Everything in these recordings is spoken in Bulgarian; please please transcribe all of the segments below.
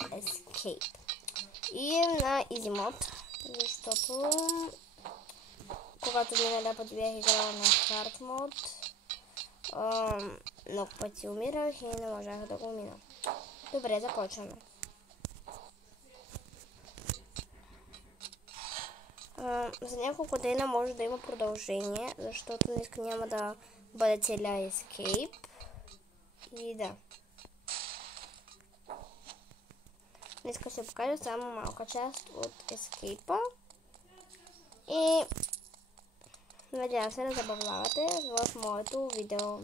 Escape. И на Easy Mode, защото когато миналия път бях играла на Hard Mode, много пъти умирах и не можах да го мина. Добре, започваме. За няколко дена може да има продължение, защото днес няма да бъде целия Escape. И да. Днес ще покажа само малка част от Escape-а. И надявам се да забавлявате в моето видео.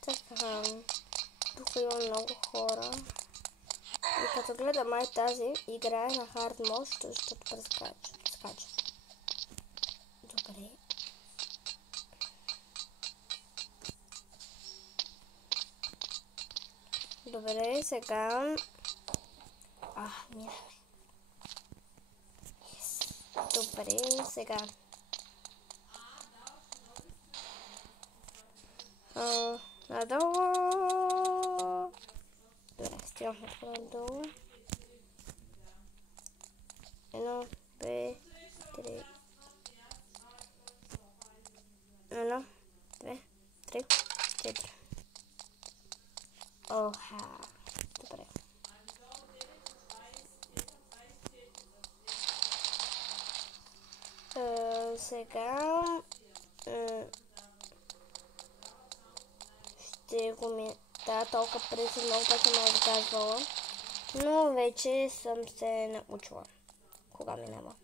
Така, тук има много хора. И като гледам май тази игра е на Hard Mode, защото прескача. Добре. Добре, сега... минаме. Yes. Добре, сега. Надолу. Добре, стигнахме надолу. 1, 2, 3. 1, 2, 3, 4. Оха, добре. Сега ще го ми... Да, толкова преди много пъти ме е казвала, но вече съм се научила кога минава.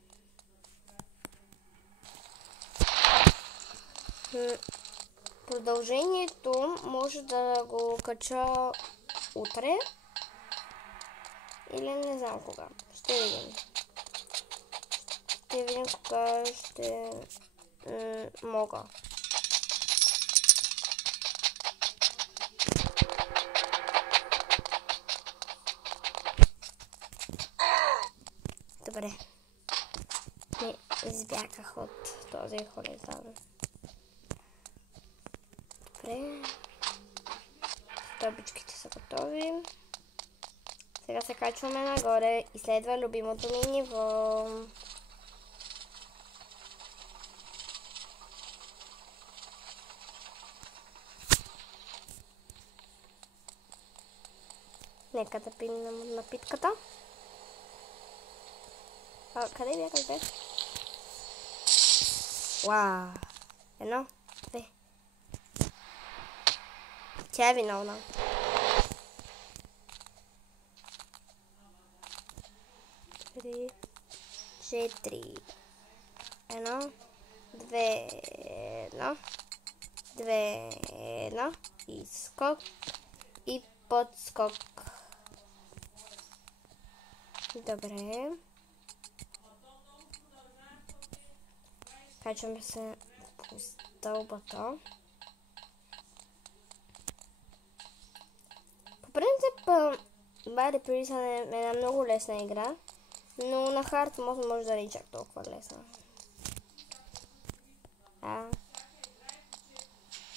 Продължението може да го кача утре или не знам кога. Ще видим. Ще видим кога ще мога. Добре. Не избягах от този хоризонт. Добре. Стълбичките са готови. Сега се качваме нагоре и следва любимото ми ниво. Нека да пинем напитката. Къде бях? Вау! 1, 2. Тя е виновна. 3, 4. 1, 2, 1, 2, 1 и скок и подскок. Добре. Качваме се по стълбата. По принцип, Bad Prison е една много лесна игра, но на Hard Mode може да не е чак толкова лесна.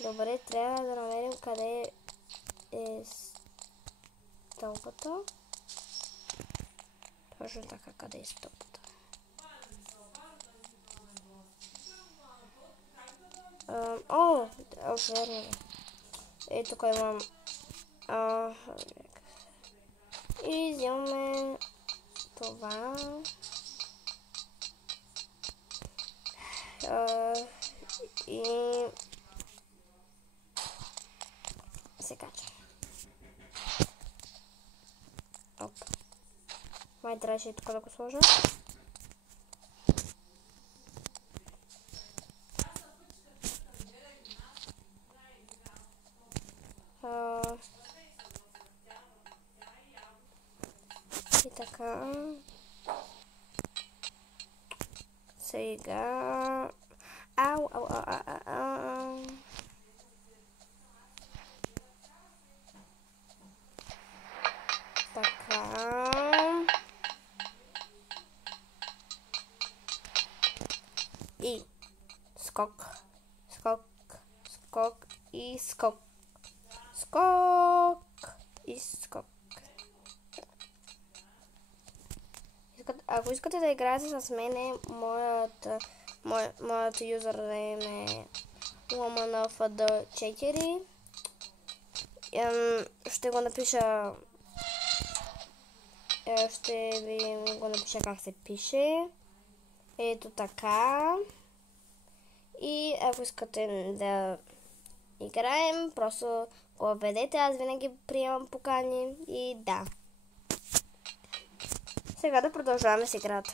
Добре, трябва да намерим къде е стълбата. Точно така, къде е стълбата. Верно. Ето тук имам и взимаме това и се кача. Май трябваше и тук да го сложа. И така. Сега. Ау. Така. И скок. Скок и скок. скок и скок. Ако искате да играете с мене, моят юзернейм е LomanFD4. Ще го напиша. Ще ви го напиша как се пише. Ето така. И ако искате да играем, просто го ведете. Аз винаги приемам покани и да. Сега да продължаваме с играта.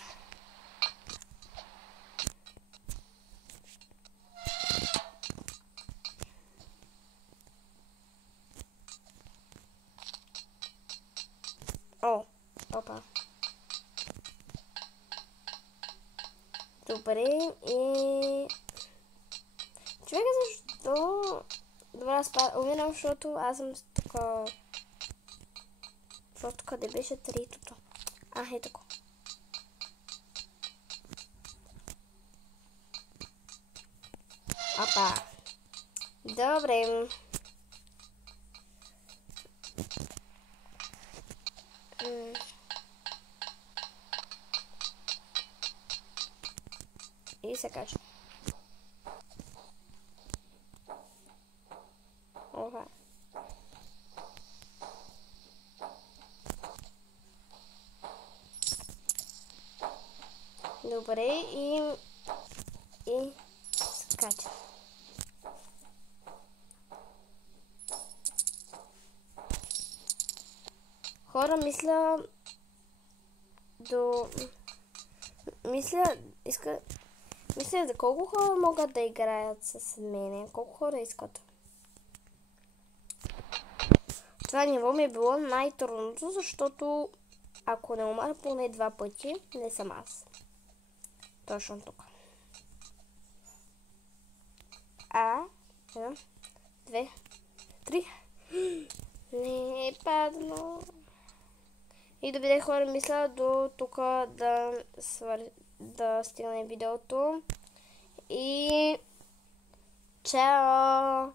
О, опа. Добре, и... Човека защо... Добре, аз умирам, защото аз съм тук... Просто къде беше тритото? Е тако. Опа. Добре. И се качва. Ова. Добре, и скача. Хора, мисля за колко хора могат да играят с мене? Колко хора искат? Това ниво ми е било най-трудното, защото ако не умра поне 2 пъти, не съм аз. Точно тук. 1, 2, 3. Не е падно. И добре, хора, мисля до тук да стигне видеото. И чао!